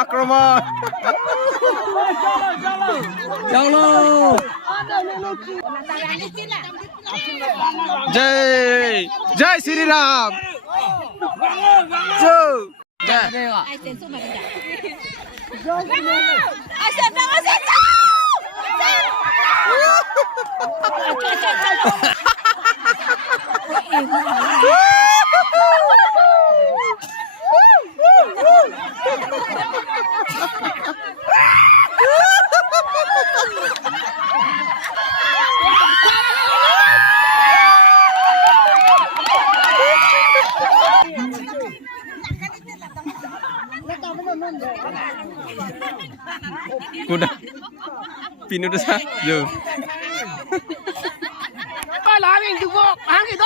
আক্রমণ চলো জয় জয় Shriram kuda pinu dah sah jo Lain tu kok, hang itu.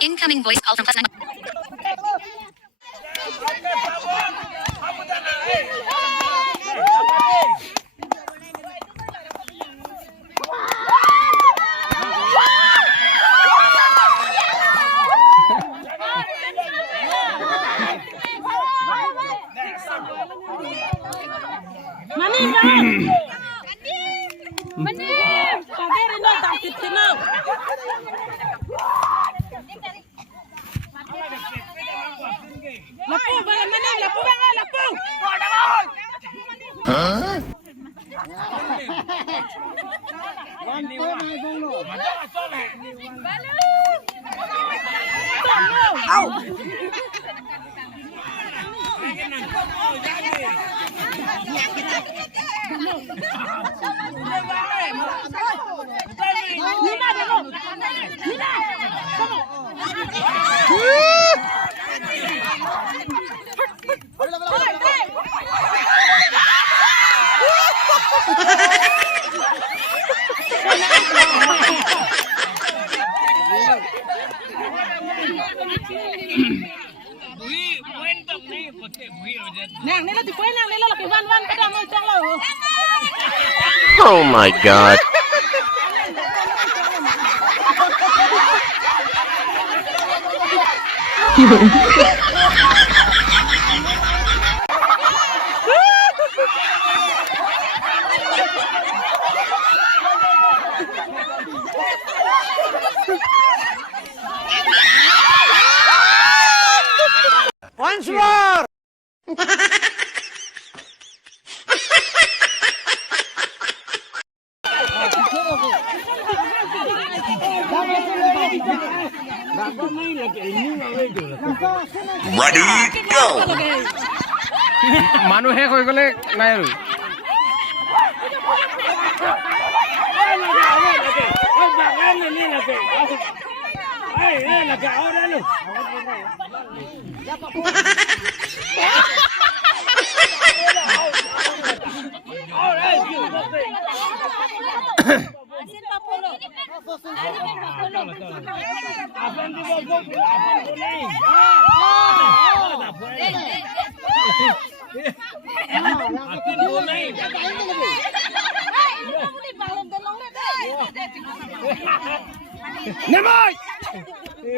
Incoming voice call from +9. Oh my God. once more Ready, go. মানুহ শেষ হৈ গলে নাই আৰু Nemoi! Bang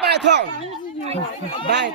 bài thôi. Bài.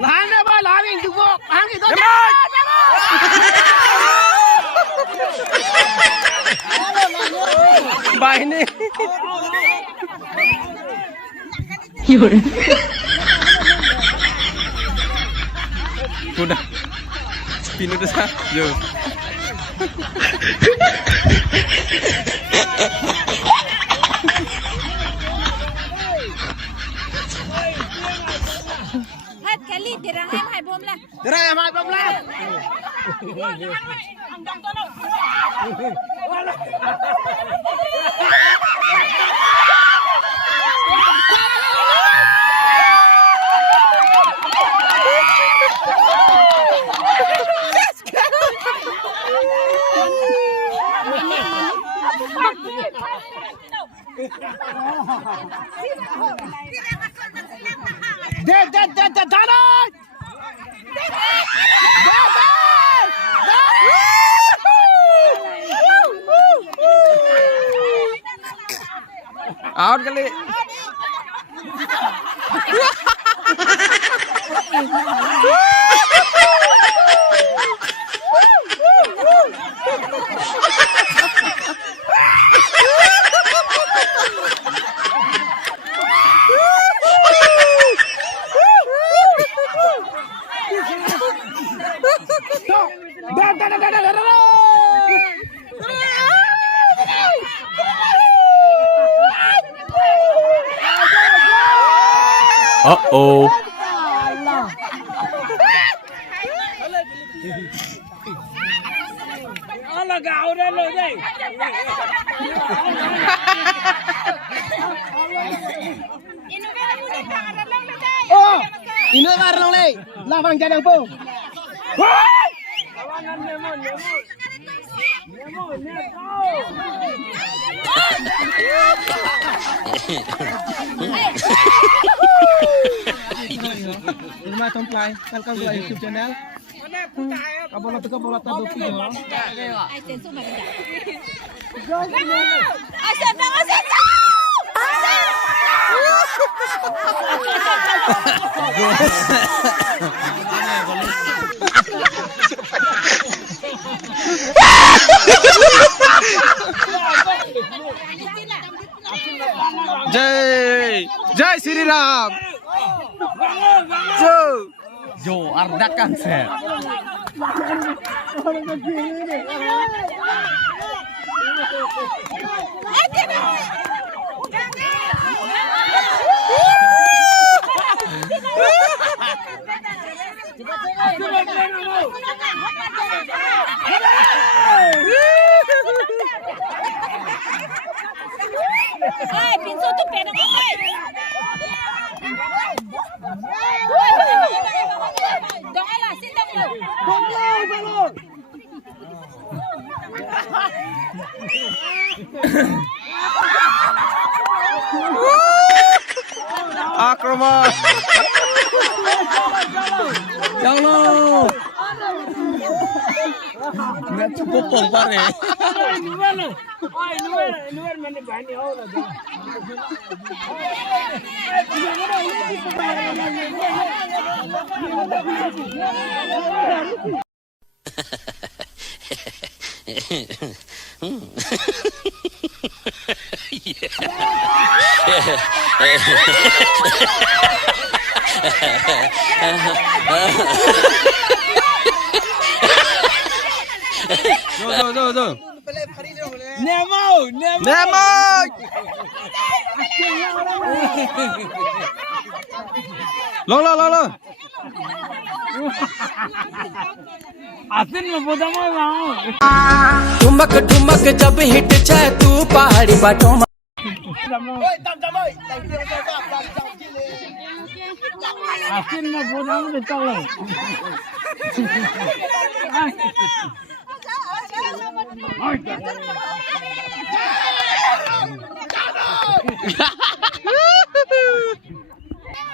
Lahan na ba? Lahan yung dugok. Lahan ito. Bahay ni. Udah. Pinuto sa. Yo. Hát Kelly, dirang em hai bom lah. Dirang em hai bom lah. Out kali. Uh-oh. Ala gạo đây rồi đây. Oh, ini warung le. Lawang jadang po. Lawangan lemon. Ini macam play. Welcome to YouTube channel. Kabola tado video. Ai sen su maganda. Asan na, asan na. Jai Sri Ram. Jo ardakan saya. Ai, pinso tu pena ko ai. Dong ala, sindang mo. আক্রমণ চলো match cukup pare Tuh. Nemo. Lo. आसिन में बोदमा गाओ ठुमक ठुमक जब hit छे तू पहाड़ी बाटो में आसिन में बोदमा में चलो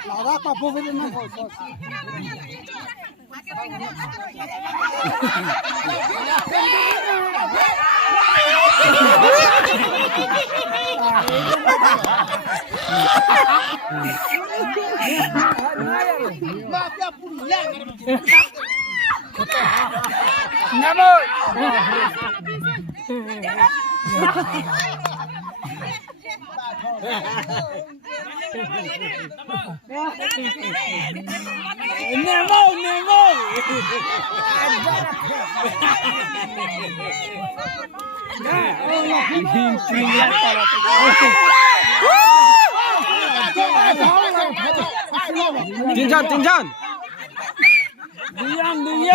लारा पापो के ना Nemo.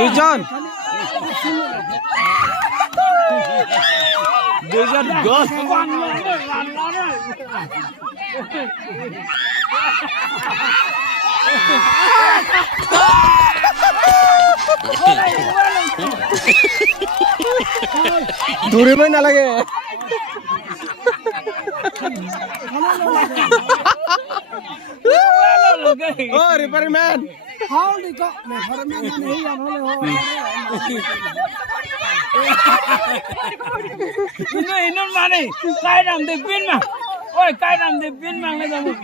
Tinjan. Dejan gas. Duri main na lagi. Oh, repairman. How did go? Repairman नहीं आने हो इन्हों माने काय नाम दे पिन मा ओए काय नाम दे पिन मांगने जाऊँ